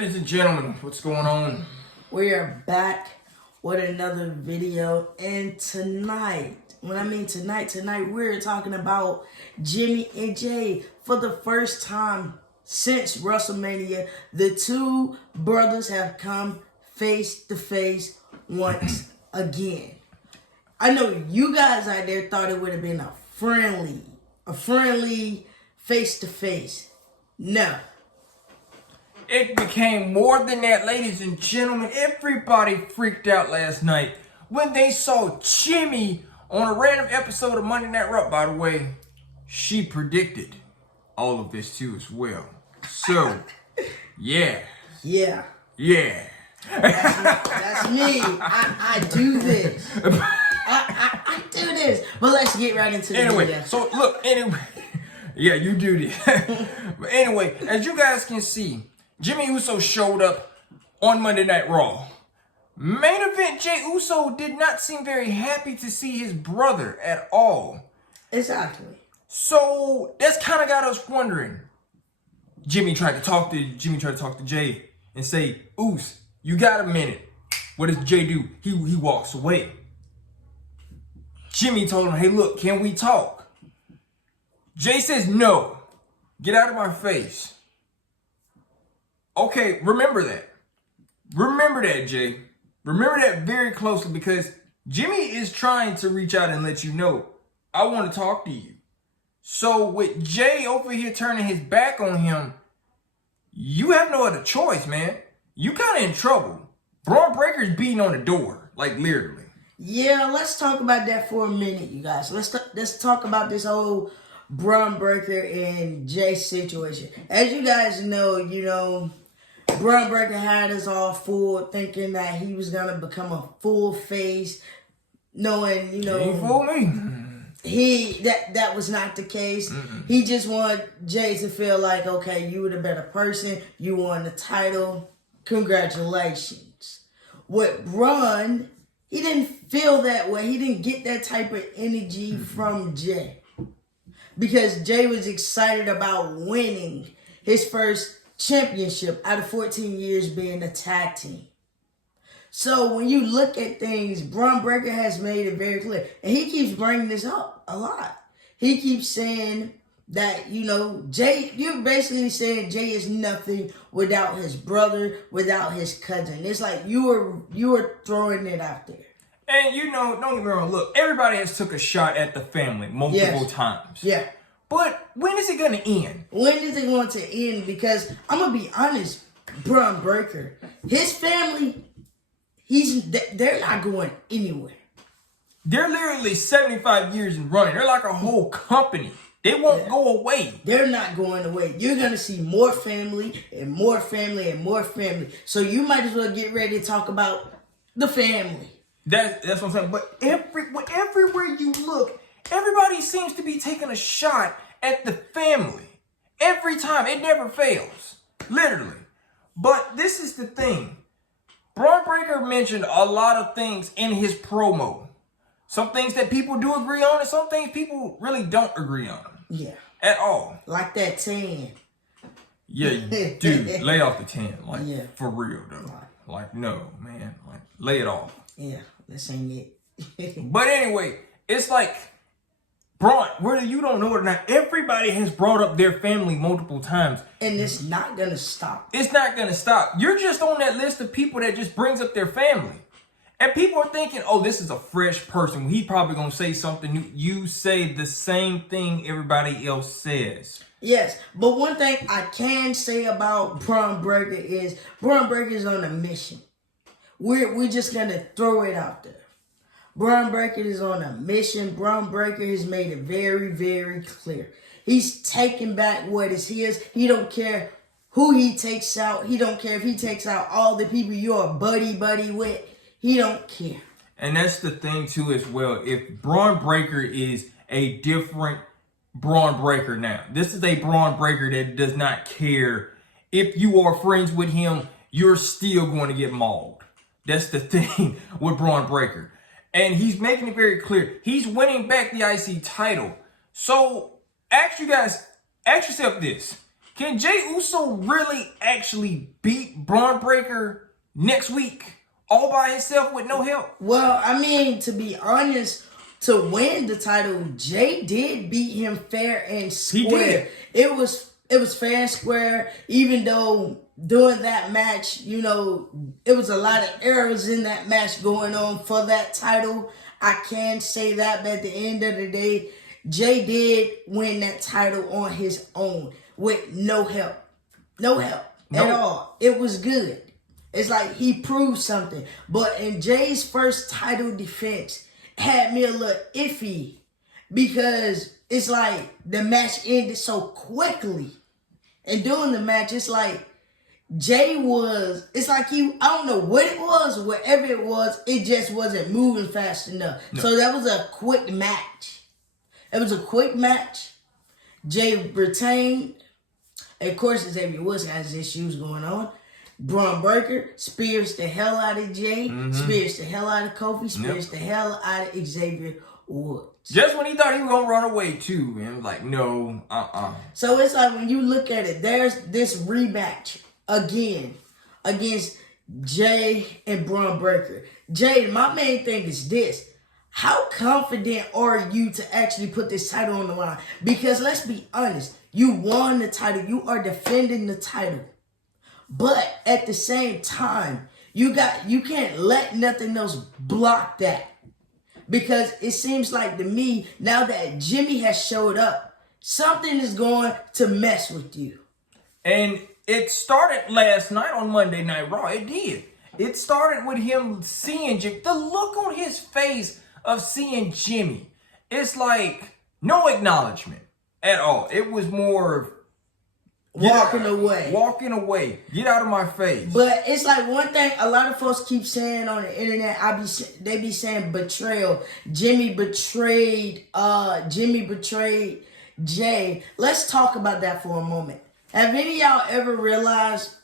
Ladies and gentlemen, what's going on? We are back with another video, and tonight, when I mean tonight, we're talking about Jimmy and Jey. For the first time since WrestleMania, the two brothers have come face to face once again. I know you guys out there thought it would have been a friendly face to face. No. It became more than that, ladies and gentlemen. Everybody freaked out last night when they saw Jimmy on a random episode of Monday Night Raw. By the way, she predicted all of this too as well. So, yeah. That's me. I do this. I do this. But let's get right into the video. So look, yeah, you do this. But anyway, as you guys can see, Jimmy Uso showed up on Monday Night Raw. Main event, Jey Uso did not seem very happy to see his brother at all. Exactly. So that's kind of got us wondering. Jimmy tried to talk to Jey and say, "Oos, you got a minute." What does Jey do? He walks away. Jimmy told him, "Hey, look, can we talk?" Jey says, "No, get out of my face." Okay, remember that. Remember that, Jey. Remember that very closely, because Jimmy is trying to reach out and let you know, I want to talk to you. So with Jey over here turning his back on him, you have no other choice, man. You kind of in trouble. Braun Breaker's beating on the door, like literally. Yeah, let's talk about that for a minute, you guys. Let's talk about this whole Braun Breaker and Jey situation. As you guys know, Braun Breaker had us all fooled, thinking that he was gonna become a full face, knowing, He fooled me. That was not the case. He just wanted Jey to feel like, okay, you were the better person, you won the title, congratulations. With Braun, he didn't feel that way. He didn't get that type of energy from Jey, because Jey was excited about winning his first championship out of 14 years being a tag team. So when you look at things, Braun Breaker has made it very clear, and he keeps bringing this up a lot. He keeps saying that, Jey, you're basically saying Jey is nothing without his brother, without his cousin. It's like you were throwing it out there. And don't get me wrong, look, everybody has took a shot at the family multiple times. Yeah. But when is it going to end? When is it going to end? Because I'm going to be honest, Braun Breaker, his family, they're not going anywhere. They're literally 75 years in running. They're like a whole company. They won't go away. They're not going away. You're going to see more family and more family and more family. So you might as well get ready to talk about the family. That's what I'm saying. But everywhere you look, everybody seems to be taking a shot at the family. Every time. It never fails. Literally. But this is the thing. Braun Breaker mentioned a lot of things in his promo. Some things that people do agree on, and some things people really don't agree on. Yeah. At all. Like that 10. Yeah, dude, lay off the 10. Like, for real, though. Like, no, man. Like, lay it off. Yeah, this ain't it. But anyway, it's like, Braun, whether you don't know it or not, everybody has brought up their family multiple times. And it's not going to stop. It's not going to stop. You're just on that list of people that just brings up their family. And people are thinking, oh, this is a fresh person. He probably going to say something new. You say the same thing everybody else says. Yes, but one thing I can say about Braun Breaker is Braun Breaker is on a mission. We're just going to throw it out there. Braun Breaker is on a mission. Braun Breaker has made it very, very clear. He's taking back what is his. He don't care who he takes out. He don't care if he takes out all the people you're buddy with. He don't care. And that's the thing, too, as well. If Braun Breaker is a different Braun Breaker now. This is a Braun Breaker that does not care. If you are friends with him, you're still going to get mauled. That's the thing with Braun Breaker. And he's making it very clear. He's winning back the IC title. So ask yourself this. Can Jey Uso really actually beat Braun Breaker next week all by himself with no help? Well, I mean, to be honest, to win the title, Jey did beat him fair and square. He did. It was fair and square, even though during that match, you know, it was a lot of errors in that match going on for that title. I can say that, but at the end of the day, Jey did win that title on his own with no help. No help at all. It was good. It's like he proved something. But in Jey's first title defense had me a little iffy because it's like the match ended so quickly. And during the match, it's like Jey was, it's like I don't know what it was, whatever it was, it just wasn't moving fast enough. No. So that was a quick match. It was a quick match. Jey retained. Of course, Xavier Woods has issues going on. Braun Breaker spears the hell out of Jey, spears the hell out of Kofi, spears the hell out of Xavier Woods. Just when he thought he was going to run away too. And like, no, So it's like when you look at it, there's this rematch again against Jey and Braun Breaker. Jey, my main thing is this. How confident are you to actually put this title on the line? Because let's be honest, you won the title. You are defending the title. But at the same time, you can't let nothing else block that. Because it seems like to me, now that Jimmy has showed up, something is going to mess with you. And it started last night on Monday Night Raw. It did. It started with him seeing Jimmy. The look on his face of seeing Jimmy. It's like no acknowledgement at all. It was more of walking away. Walking away. Get out of my face. But it's like one thing a lot of folks keep saying on the internet, they be saying betrayal. Jimmy betrayed Jey. Let's talk about that for a moment. Have any of y'all ever realized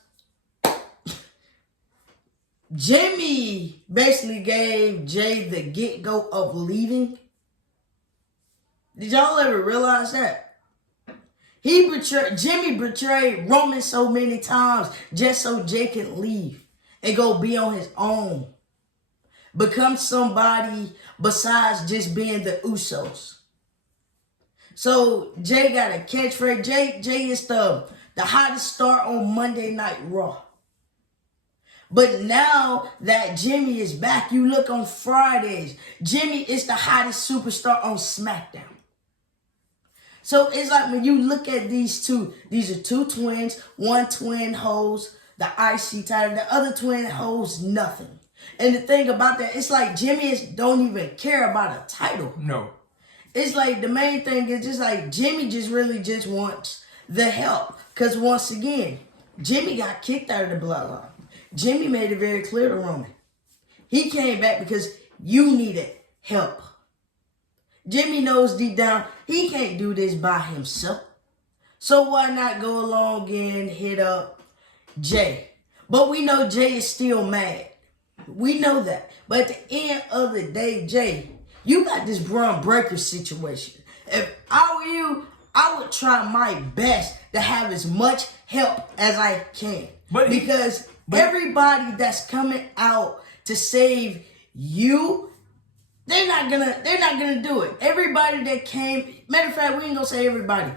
Jimmy basically gave Jey the get-go of leaving? Did y'all ever realize that? Jimmy betrayed Roman so many times just so Jey can leave and go be on his own. Become somebody besides just being the Usos. So Jey got a catchphrase. Jey is the hottest star on Monday Night Raw. But now that Jimmy is back, you look on Fridays, Jimmy is the hottest superstar on SmackDown. So it's like when you look at these two are two twins. One twin holds the IC title. The other twin holds nothing. And the thing about that, it's like Jimmy don't even care about a title. No. It's like the main thing is just like Jimmy really wants the help. Because once again, Jimmy got kicked out of the bloodline. Jimmy made it very clear to Roman. He came back because you needed help. Jimmy knows deep down he can't do this by himself. So why not go along and hit up Jey? But we know Jey is still mad. We know that. But at the end of the day, Jey, you got this Braun Breaker situation. If I were you, I would try my best to have as much help as I can. Because everybody that's coming out to save you, they're not gonna do it. Everybody that came, matter of fact, we ain't gonna say everybody.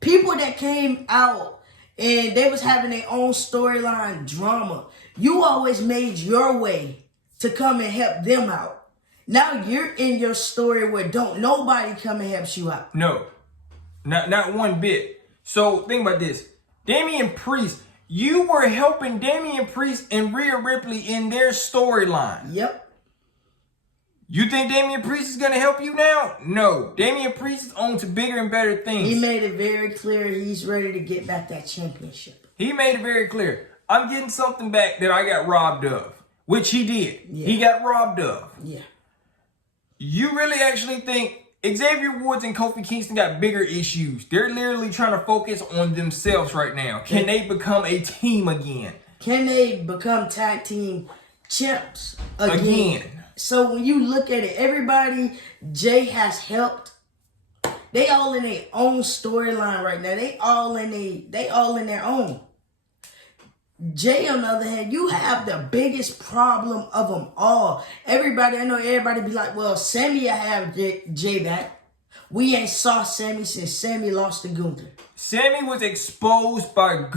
People that came out and they was having their own storyline drama, you always made your way to come and help them out. Now you're in your story where don't nobody come and help you out. No, not one bit. So think about this. Damien Priest, you were helping Damien Priest and Rhea Ripley in their storyline. Yep. You think Damien Priest is going to help you now? No. Damien Priest is on to bigger and better things. He made it very clear he's ready to get back that championship. He made it very clear. I'm getting something back that I got robbed of, which he did. Yeah. He got robbed of. Yeah. You really actually think Xavier Woods and Kofi Kingston got bigger issues? They're literally trying to focus on themselves right now. Can they become a team again? Can they become tag team champs again? So when you look at it, everybody Jey has helped, They all in their own storyline right now. They all in their own. Jay, on the other hand, you have the biggest problem of them all. I know everybody be like, well, Sami will have Jay back. We ain't saw Sami since Sami lost to Gunther. Sami was exposed by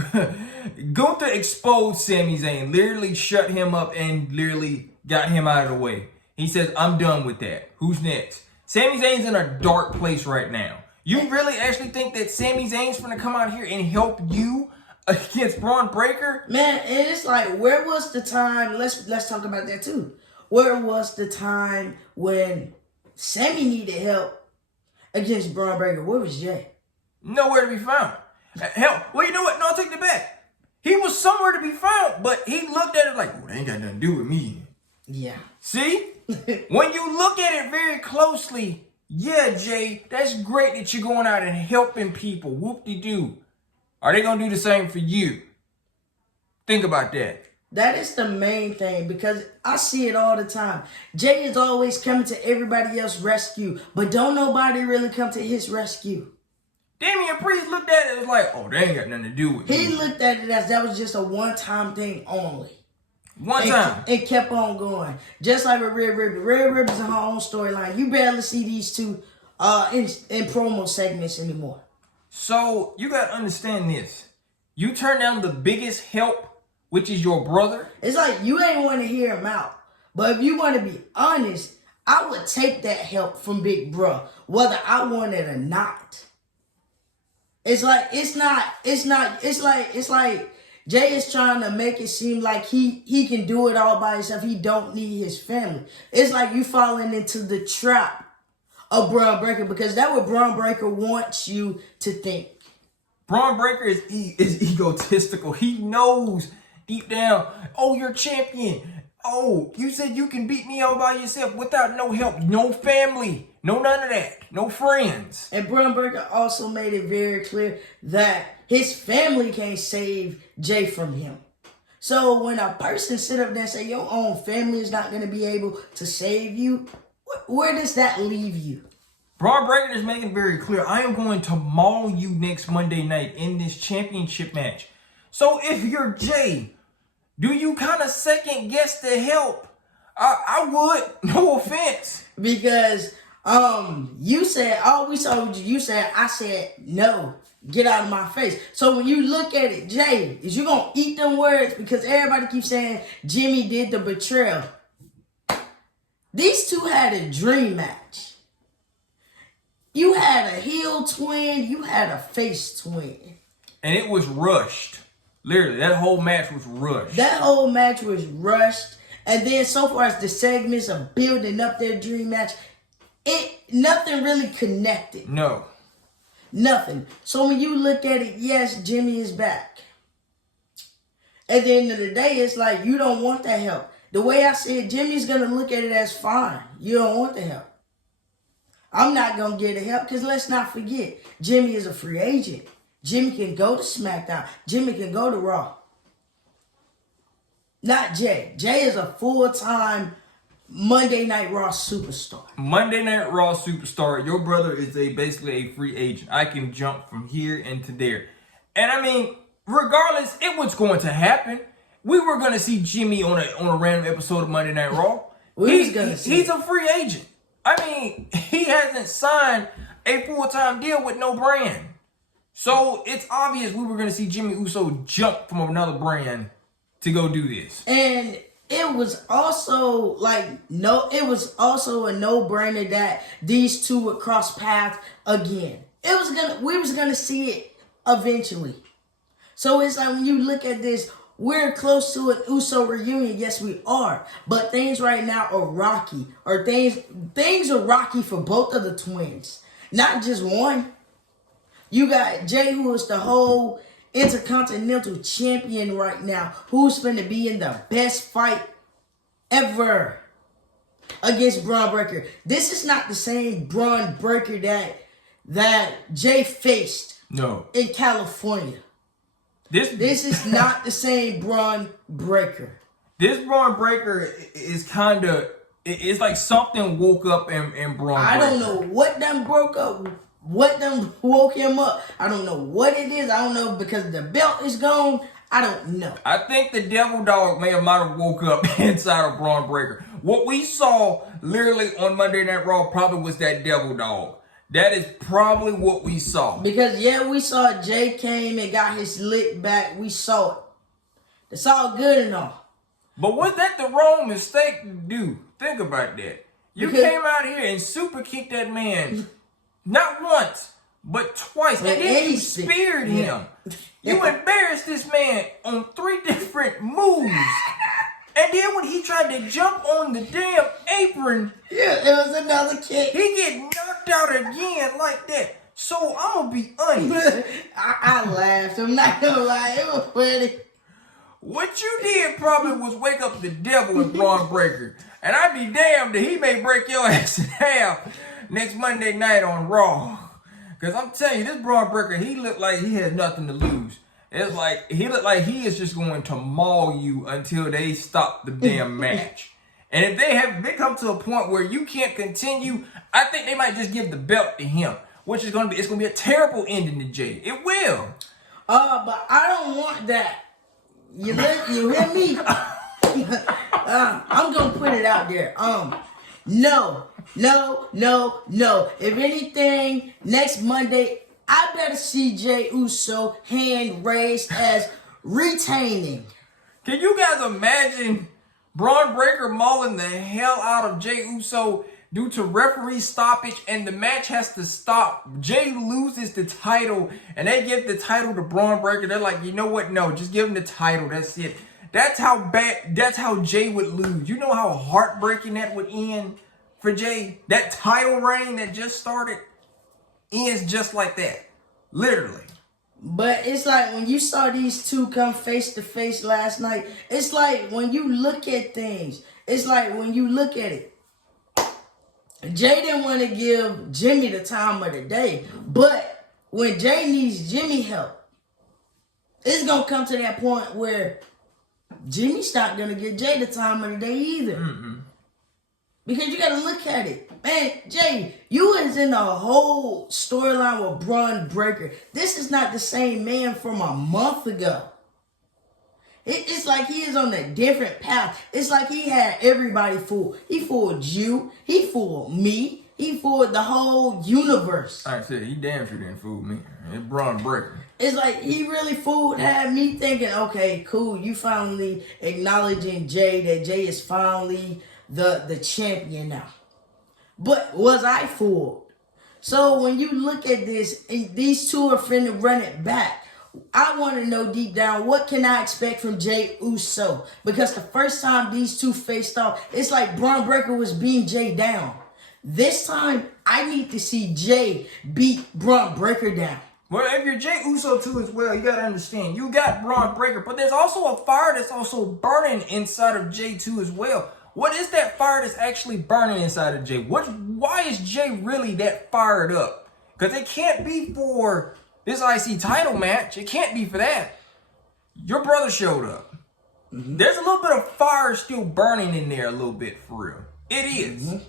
Gunther exposed Sami Zayn, literally shut him up and literally got him out of the way. He says, I'm done with that. Who's next? Sami Zayn's in a dark place right now. You really actually think that Sami Zayn's gonna come out here and help you against Braun Breaker? Man, and it's like, where was the time? Let's talk about that too. Where was the time when Sami needed help against Braun Breaker? Where was Jay? Nowhere to be found. Hell, well, you know what? No, I'll take that back. He was somewhere to be found, but he looked at it like, well, they ain't got nothing to do with me. Yeah. See? When you look at it very closely, yeah, Jay, that's great that you're going out and helping people. Whoop-de-doo. Are they going to do the same for you? Think about that. That is the main thing, because I see it all the time. Jay is always coming to everybody else's rescue, but don't nobody really come to his rescue. Damien Priest looked at it as like, oh, they ain't got nothing to do with me. He looked at it as that was just a one-time thing only. One time. And kept on going. Just like with Red Ribbon. Red Ribbon's in her own storyline. You barely see these two in promo segments anymore. So, you got to understand this. You turn down the biggest help, which is your brother. It's like you ain't want to hear him out. But if you want to be honest, I would take that help from Big Bro, whether I want it or not. It's like Jay is trying to make it seem like he can do it all by himself. He don't need his family. It's like you falling into the trap of Braun Breaker, because that's what Braun Breaker wants you to think. Braun Breaker is egotistical. He knows deep down, oh, you're champion. Oh, you said you can beat me all by yourself without no help, no family, no none of that, no friends. And Braun Breaker also made it very clear that his family can't save Jay from him. So when a person sit up there and say your own family is not going to be able to save you, where does that leave you? Braun Breaker is making it very clear, I am going to maul you next Monday night in this championship match. So if you're Jay, do you kind of second guess the help? I would, no offense. Because you said, all we saw was you said, I said, no, get out of my face. So when you look at it, Jay, is you going to eat them words? Because everybody keeps saying Jimmy did the betrayal. These two had a dream match. You had a heel twin, you had a face twin. And it was rushed. Literally, that whole match was rushed. That whole match was rushed. And then so far as the segments of building up their dream match, nothing really connected. No. Nothing. So when you look at it, yes, Jimmy is back. At the end of the day, it's like you don't want that help. The way I see it, Jimmy's going to look at it as fine. You don't want the help. I'm not going to get the help, because let's not forget, Jimmy is a free agent. Jimmy can go to SmackDown. Jimmy can go to Raw. Not Jay. Jay is a full-time Monday Night Raw superstar. Monday Night Raw superstar. Your brother is basically a free agent. I can jump from here into there. And I mean, regardless, it was going to happen. We were going to see Jimmy on a random episode of Monday Night Raw. He's a free agent. I mean, he hasn't signed a full-time deal with no brand. So it's obvious we were going to see Jimmy Uso jump from another brand to go do this. And it was also a no-brainer that these two would cross paths again. We was gonna see it eventually. So it's like when you look at this, we're close to an Uso reunion. Yes, we are. But things right now are rocky. Or things are rocky for both of the twins. Not just one. You got Jay, who is the whole Intercontinental Champion right now, who's going to be in the best fight ever against Braun Breaker. This is not the same Braun Breaker that Jay faced in California. This is not the same Braun Breaker. This Braun Breaker is kind of, it's like something woke up in Braun Breaker. I don't know what done broke up what done woke him up. I don't know what it is. I don't know because the belt is gone. I don't know. I think the devil dog might have woke up inside of Braun Breaker. What we saw literally on Monday Night Raw probably was that devil dog. That is probably what we saw. Because, yeah, we saw Jay came and got his lick back. We saw it. It's all good and all. But was that the wrong mistake to do? Think about that. You came out here and super kicked that man not once, but twice. And then you speared him. You embarrassed this man on 3 different moves. And then when he tried to jump on the damn apron, yeah, it was another kick. He get knocked out again like that. So I'm gonna be honest. I laughed. I'm not gonna lie. It was funny. What you did probably was wake up the devil in Braun Breaker. And I'd be damned that he may break your ass in half next Monday night on Raw. Because I'm telling you, this Braun Breaker, he looked like he had nothing to lose. It's like, he looked like he is just going to maul you until they stop the damn match. And if they come to a point where you can't continue, I think they might just give the belt to him. Which is going to be a terrible ending to Jey. It will. But I don't want that. You hear me? I'm going to put it out there. No. If anything, next Monday, I better see Jey Uso hand raised as retaining. Can you guys imagine Braun Breaker mauling the hell out of Jey Uso due to referee stoppage and the match has to stop? Jey loses the title and they give the title to Braun Breaker. They're like, you know what? No, just give him the title. That's it. That's how Jey would lose. You know how heartbreaking that would end for Jey? That title reign that just started ends just like that. Literally. But it's like when you saw these two come face to face last night, it's like when you look at things, it's like when you look at it, Jey didn't want to give Jimmy the time of the day. But when Jey needs Jimmy help, it's going to come to that point where Jimmy's not going to give Jey the time of the day either. Mm-hmm. Because you got to look at it. Man, Jey, you was in the whole storyline with Braun Breaker. This is not the same man from a month ago. It's like he is on a different path. It's like he had everybody fooled. He fooled you. He fooled me. He fooled the whole universe. I said, he damn sure didn't fool me. It's Braun Breaker. It's like he really had me thinking, okay, cool. You finally acknowledging Jey, that Jey is finally the champion now. But was I fooled? So when you look at this, and these two are finna run it back, I want to know deep down, what can I expect from Jey Uso? Because the first time these two faced off, it's like Braun Breaker was beating Jey down. This time, I need to see Jey beat Braun Breaker down. Well, if you're Jey Uso too as well, you got to understand, you got Braun Breaker, but there's also a fire that's also burning inside of Jey too as well. What is that fire that's actually burning inside of Jey? Why is Jey really that fired up? Because it can't be for this IC title match. It can't be for that. Your brother showed up. Mm-hmm. There's a little bit of fire still burning in there a little bit for real. It is. Mm-hmm.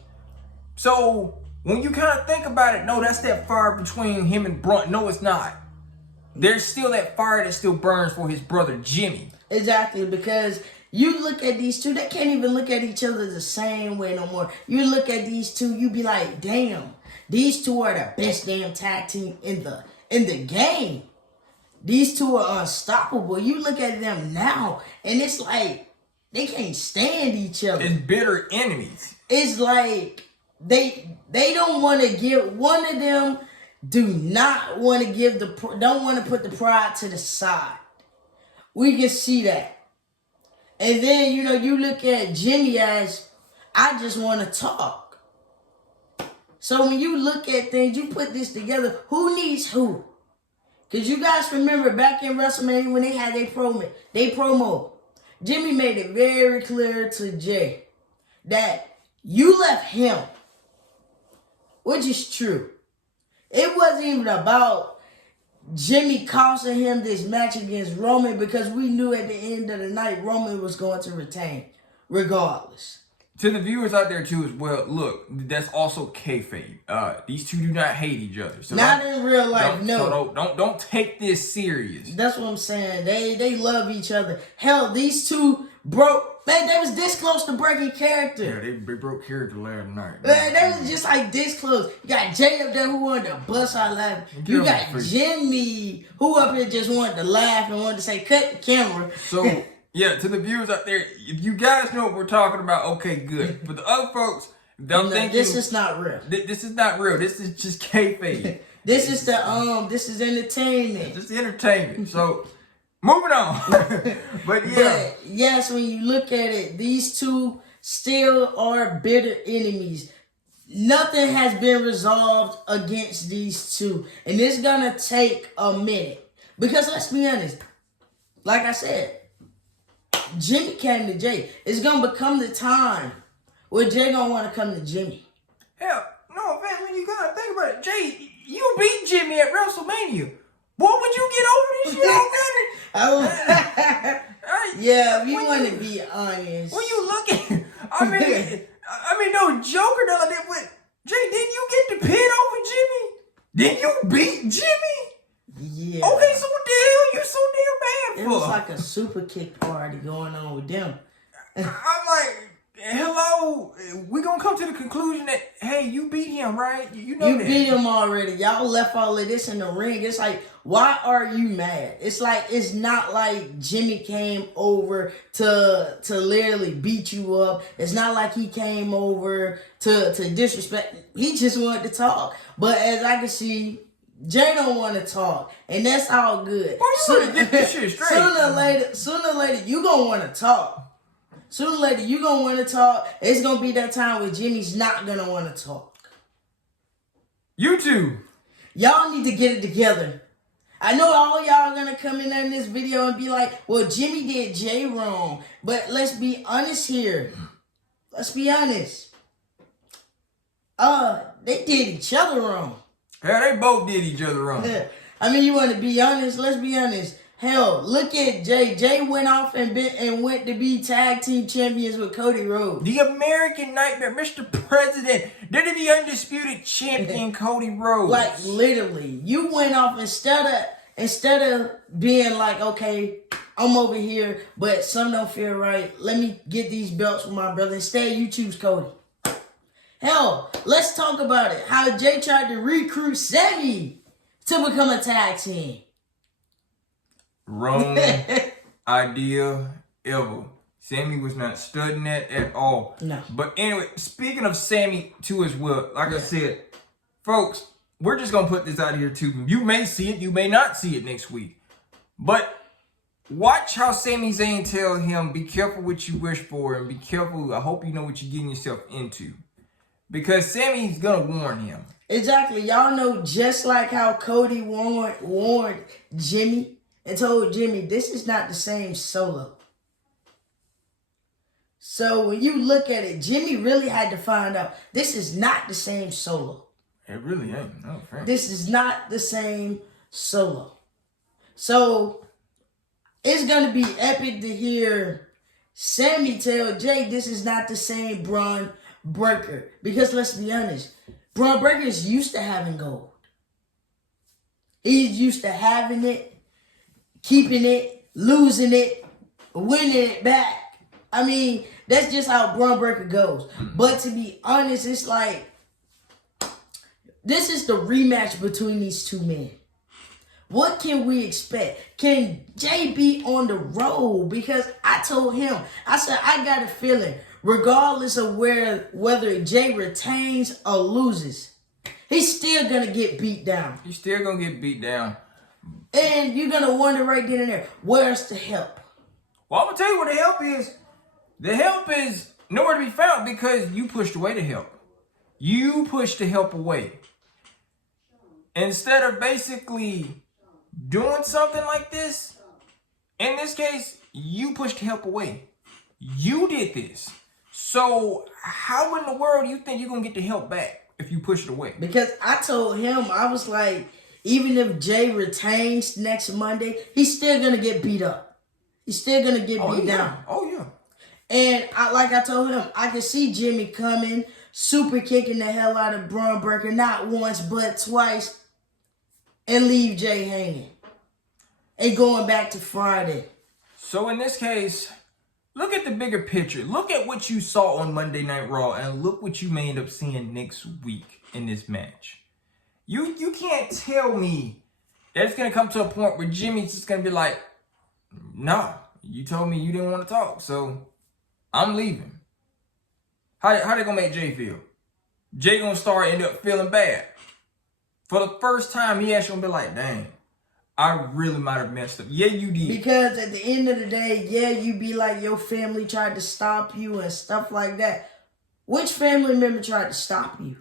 So when you kind of think about it, no, that's that fire between him and Braun. No, it's not. There's still that fire that still burns for his brother Jimmy. Exactly, because you look at these two, they can't even look at each other the same way no more. You look at these two, you be like, damn, these two are the best damn tag team in the game. These two are unstoppable. You look at them now, and it's like they can't stand each other. It's bitter enemies. It's like they don't want to give, one of them don't want to put the pride to the side. We can see that. And then, you look at Jimmy as, I just want to talk. So when you look at things, you put this together, who needs who? Because you guys remember back in WrestleMania when they had their promo, Jimmy made it very clear to Jey that you left him, which is true. It wasn't even about Jimmy costing him this match against Roman, because we knew at the end of the night Roman was going to retain regardless. to the viewers out there too as well, look, that's also kayfabe. These two do not hate each other. So not in real life, no. So don't take this serious. That's what I'm saying. They love each other. Hell, these two broke. Man, they was this close to breaking character. Yeah, they broke character last night. Man, they was just like this close. You got Jay up there who wanted to bust out laughing. You got Jimmy who up here just wanted to laugh and wanted to say, cut the camera. So, yeah, to the viewers out there, if you guys know what we're talking about, okay, good. But the other folks, don't think this is not real. This is not real. This is just kayfabe. This is entertainment. This is entertainment. So, moving on. But yeah. But yes, when you look at it, these two still are bitter enemies. Nothing has been resolved against these two. And it's gonna take a minute. Because let's be honest, like I said, Jimmy came to Jay. It's gonna become the time where Jay gonna want to come to Jimmy. Hell, no offense, when you gotta think about it, Jay, you beat Jimmy at WrestleMania. What would you get over this shit already? Yeah, we want to be honest. When you look at, I mean, no joker though, like that. But Jay, didn't you get the pin over Jimmy? Didn't you beat Jimmy? Yeah. Okay, so what the hell you so damn bad for? It was like a super kick party going on with them. I'm like, hello, we gonna come to the conclusion that, hey, you beat him, right? You know you that. beat him already. Y'all left all of this in the ring. It's like, why are you mad? It's like, it's not like Jimmy came over to literally beat you up. It's not like he came over to disrespect. He just wanted to talk. But as I can see, Jay don't want to talk, and that's all good. Well, you get this shit straight. Sooner or later, you gonna want to talk. Sooner or later, you gonna want to talk. It's gonna be that time where Jimmy's not gonna want to talk. YouTube, y'all need to get it together. I know all y'all are gonna come in on this video and be like, "Well, Jimmy did Jay wrong," but let's be honest here. Let's be honest. They did each other wrong. Yeah, they both did each other wrong. I mean, you want to be honest? Let's be honest. Hell, look at Jay. Jay went off and went to be tag team champions with Cody Rhodes. The American Nightmare, Mr. President, WWE Undisputed Champion Cody Rhodes. Like literally, you went off instead of being like, okay, I'm over here, but some don't feel right. Let me get these belts for my brother. Instead, you choose Cody. Hell, let's talk about it. How Jay tried to recruit Sami to become a tag team. Wrong idea ever. Sami was not studying that at all. No. But anyway, speaking of Sami too as well, like I said, folks, we're just going to put this out here too. You may see it, you may not see it next week. But watch how Sami Zayn tell him, be careful what you wish for and be careful. I hope you know what you're getting yourself into. Because Sami's going to warn him. Exactly. Y'all know just like how Cody warned Jimmy and told Jimmy, this is not the same solo. So when you look at it, Jimmy really had to find out, this is not the same solo. It really ain't. No, friend. This is not the same solo. So it's going to be epic to hear Sami tell Jay, this is not the same Braun Breaker. Because let's be honest, Braun Breaker is used to having gold. He's used to having it, keeping it, losing it, winning it back. I mean, that's just how Braun Breaker goes. But to be honest, it's like, this is the rematch between these two men. What can we expect? Can Jay be on the road? Because I told him, I said, I got a feeling, regardless of whether Jay retains or loses, he's still going to get beat down. He's still going to get beat down. And you're going to wonder right then and there, where's the help? Well, I'm going to tell you what the help is. The help is nowhere to be found because you pushed away the help. You pushed the help away. Instead of basically doing something like this, in this case, you pushed the help away. You did this. So how in the world do you think you're going to get the help back if you push it away? Because I told him, I was like, even if Jay retains next Monday, he's still going to get beat up. He's still going to get beat down. Oh, yeah. And like I told him, I can see Jimmy coming, super kicking the hell out of Braun Breaker, not once but twice, and leave Jay hanging. And going back to Friday. So in this case, look at the bigger picture. Look at what you saw on Monday Night Raw, and look what you may end up seeing next week in this match. You can't tell me that it's going to come to a point where Jimmy's just going to be like, nah, you told me you didn't want to talk, so I'm leaving. How they going to make Jay feel? Jay going to end up feeling bad. For the first time, he actually going to be like, dang, I really might have messed up. Yeah, you did. Because at the end of the day, yeah, you be like your family tried to stop you and stuff like that. Which family member tried to stop you?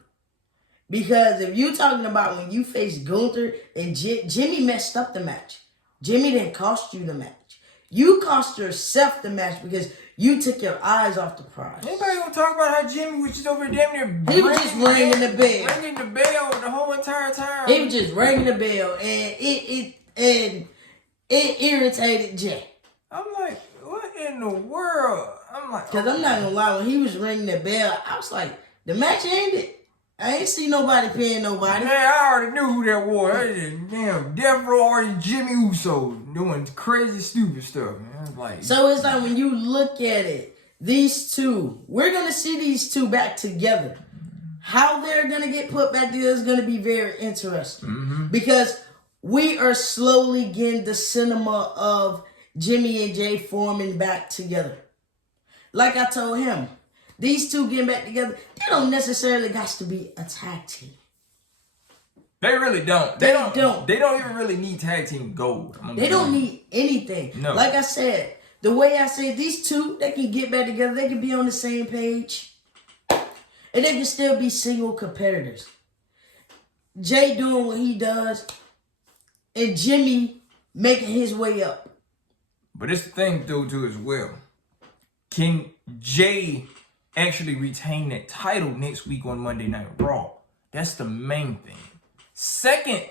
Because if you talking about when you faced Gunther and Jimmy messed up the match. Jimmy didn't cost you the match. You cost yourself the match because you took your eyes off the prize. Anybody gonna talk about how Jimmy was just over there damn near he was just ringing the bell. Ringing the bell the whole entire time. He was just ringing the bell and it irritated Jay. I'm like, what in the world? I'm like, because I'm not gonna lie, when he was ringing the bell, I was like, the match ended. I ain't see nobody paying nobody. Man, I already knew who that was. That is damn Death Row or Jimmy Uso doing crazy stupid stuff, man. Like, so it's like when you look at it, these two, we're gonna see these two back together. How they're gonna get put back together is gonna be very interesting. Because we are slowly getting the cinema of Jimmy and Jay forming back together. Like I told him, these two getting back together, they don't necessarily got to be a tag team. They really don't. They don't. They don't even really need tag team gold. They don't need anything. No. Like I said, the way I said, these two, they can get back together. They can be on the same page. And they can still be single competitors. Jay doing what he does. And Jimmy making his way up. But it's the thing, though, too, as well. Can Jay actually retain that title next week on Monday Night Raw? That's the main thing. Second,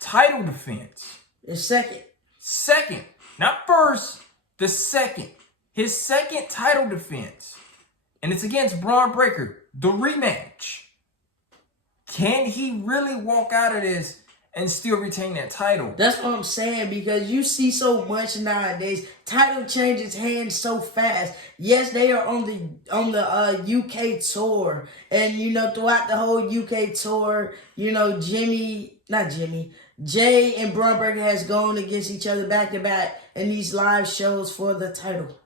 title defense. The second. Second. Not first. The second. His second title defense. And it's against Braun Breaker. The rematch. Can he really walk out of this and still retain that title? That's what I'm saying, because you see so much nowadays. Title changes hands so fast. Yes, they are on the UK tour, and you know throughout the whole UK tour, you know Jay and Braun Breaker has gone against each other back to back in these live shows for the title.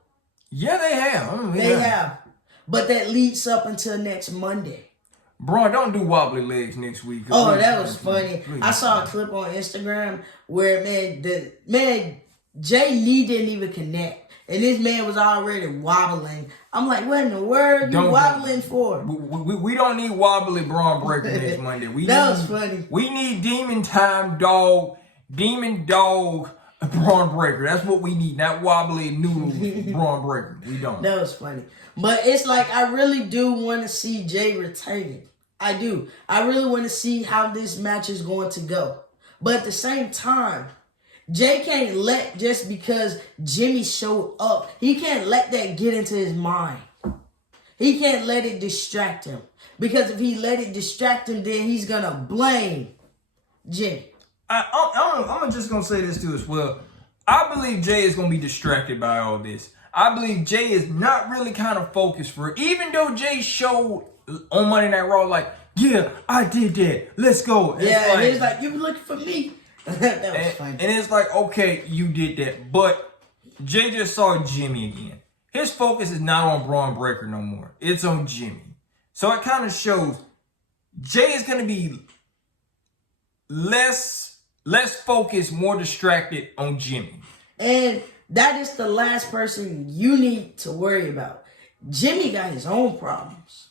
Yeah, they have. They have, but that leads up until next Monday. Braun, don't do wobbly legs next week. Oh, that was funny. Please. I saw a clip on Instagram where Jay Lee didn't even connect, and this man was already wobbling. I'm like, what in the world you wobbling for? We don't need wobbly Braun Breaker next Monday. That was funny. We need Demon Dog Braun Breaker. That's what we need. Not wobbly noodle Braun Breaker. We don't. That was funny. But it's like I really do want to see Jay retaining. I do. I really want to see how this match is going to go. But at the same time, Jay can't let, just because Jimmy showed up, he can't let that get into his mind. He can't let it distract him. Because if he let it distract him, then he's going to blame Jimmy. I'm just going to say this too as well. I believe Jay is going to be distracted by all this. I believe Jay is not really kind of focused for it. Even though Jay showed on Monday Night Raw, like, yeah, I did that. Let's go. Yeah, he's like, you were looking for me. That was funny. And it's like, okay, you did that. But Jay just saw Jimmy again. His focus is not on Braun Breaker no more. It's on Jimmy. So it kind of shows Jay is going to be less focused, more distracted on Jimmy. And that is the last person you need to worry about. Jimmy got his own problems.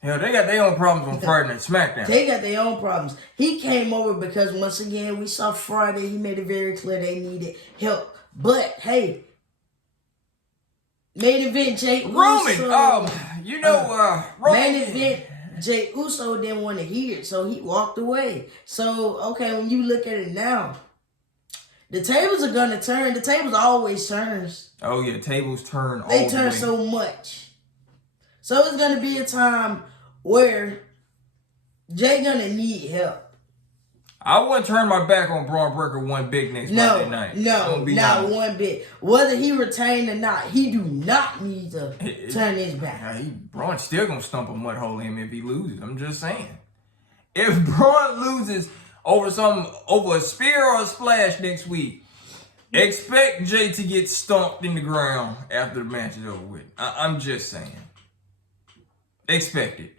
Hell, they got their own problems on Friday Night SmackDown. They got their own problems. He came over because, once again, we saw Friday. He made it very clear they needed help. But, hey, main event Jey Uso. Roman, main event Jey Uso didn't want to hear it, so he walked away. So, okay, when you look at it now, The tables are gonna turn. The tables always turns. Oh yeah, tables turn. They turn so much. So it's gonna be a time where Jay gonna need help. I wouldn't turn my back on Braun Breaker one big next Monday night. No, not honest. One bit. Whether he retained or not, he do not need to turn his back. Braun's still gonna stump a mud hole in him if he loses. I'm just saying. If Braun loses over a spear or a splash next week, expect Jay to get stomped in the ground after the match is over with. I'm just saying. Expect it.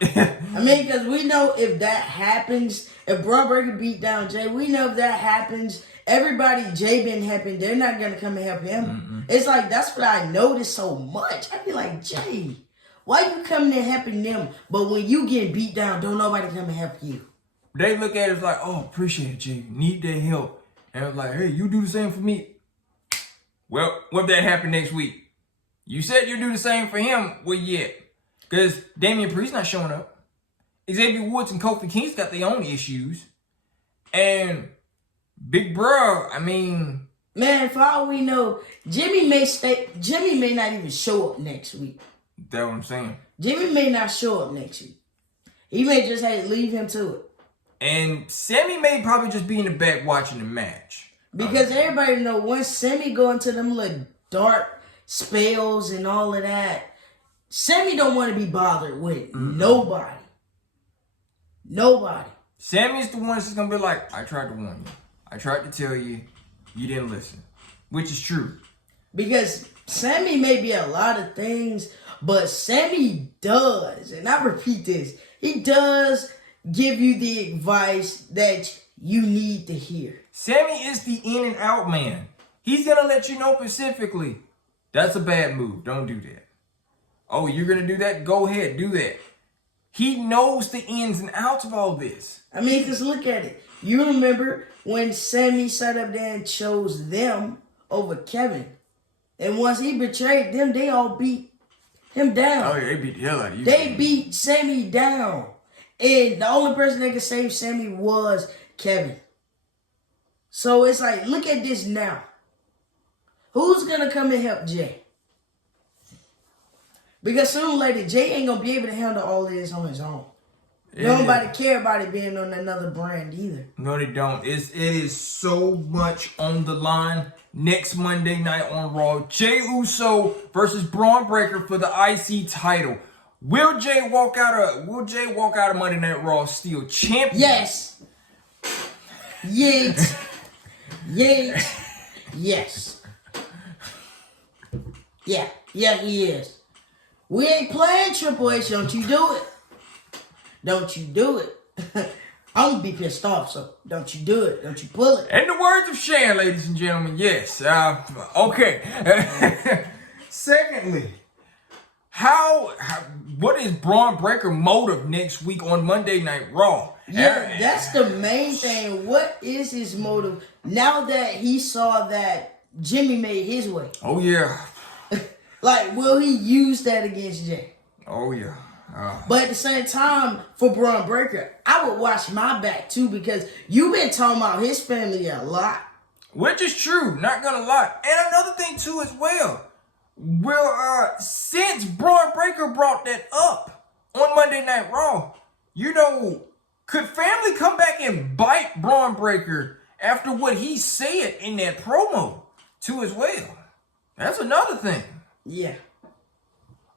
I mean, because we know if that happens, if Braun Breaker beat down Jay, we know if that happens, everybody Jay been helping, they're not going to come and help him. Mm-mm. It's like, that's what I noticed so much. I be like, Jay, why you coming and helping them? But when you get beat down, don't nobody come and help you. They look at it like, oh, appreciate it, Jay. Need their help. And it's like, hey, you do the same for me. Well, what if that happen next week? You said you do the same for him. Well, yeah. Because Damien Priest not showing up. Xavier Woods and Kofi Kingston got their own issues. And Big Bro, I mean... Man, for all we know, Jimmy may not even show up next week. That's what I'm saying. Jimmy may not show up next week. He may just have to leave him to it. And Sami may probably just be in the back watching the match. Because everybody know once Sami go into them little dark spells and all of that, Sami don't want to be bothered with nobody. Nobody. Sammy's the one that's going to be like, I tried to warn you. I tried to tell you. You didn't listen. Which is true. Because Sami may be a lot of things, but Sami does, and I repeat this, he does give you the advice that you need to hear. Sami is the InNOut Man. He's going to let you know specifically, that's a bad move. Don't do that. Oh, you're going to do that? Go ahead, do that. He knows the ins and outs of all this. I mean, because look at it. You remember when Sami sat up there and chose them over Kevin. And once he betrayed them, they all beat him down. Oh, yeah, they beat the hell out of you. They beat Sami down. And the only person that could save Sami was Kevin. So it's like, look at this now. Who's going to come and help Jay? Because sooner or later, Jay ain't going to be able to handle all this on his own. Nobody care about it being on another brand either. No, they don't. It is so much on the line. Next Monday night on Raw, Jey Uso versus Braun Breaker for the IC title. Will Jey walk out of Monday Night Raw still champion? Yes. Yes. Yes. Yes. Yeah. Yeah, he is. We ain't playing Triple H. Don't you do it. Don't you do it. I'm going to be pissed off, so don't you do it. Don't you pull it. In the words of Shan, ladies and gentlemen, yes. Okay. Secondly, what is Braun Breaker motive next week on Monday Night Raw? Yeah, that's the main thing. What is his motive now that he saw that Jimmy made his way? Oh, yeah. Like, will he use that against Jay? Oh, yeah. But at the same time, for Braun Breaker, I would watch my back too because you've been talking about his family a lot. Which is true, not gonna lie. And another thing too as well. Well, since Braun Breaker brought that up on Monday Night Raw, could family come back and bite Braun Breaker after what he said in that promo too as well? That's another thing. Yeah.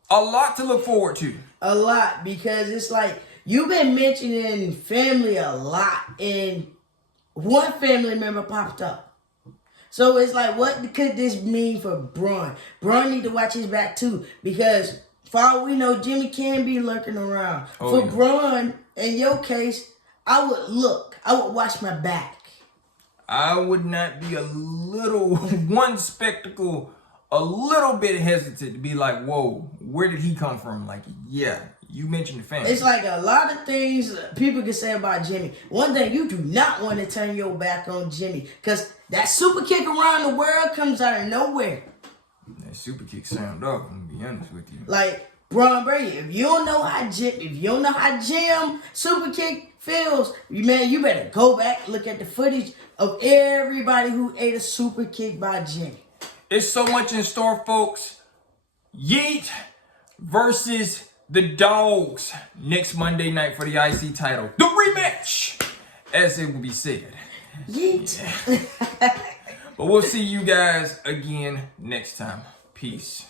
A lot to look forward to. A lot, because it's like you've been mentioning family a lot, and one family member popped up. So it's like, what could this mean for Braun? Braun need to watch his back too, because for all we know, Jimmy can be lurking around. For Braun, in your case, I would watch my back. I would not be a little bit hesitant to be like, whoa, where did he come from? Like, yeah, you mentioned the family. It's like a lot of things people can say about Jimmy. One thing, you do not want to turn your back on Jimmy, because that super kick around the world comes out of nowhere. That super kick sound up, I'm going to be honest with you. Like, Braun Brady. If you don't know how Jim super kick feels, man, you better go back and look at the footage of everybody who ate a super kick by Jim. It's so much in store, folks. Yeet versus the Dogs next Monday night for the IC title. The rematch, as it will be said. Yeet. But we'll see you guys again next time. Peace.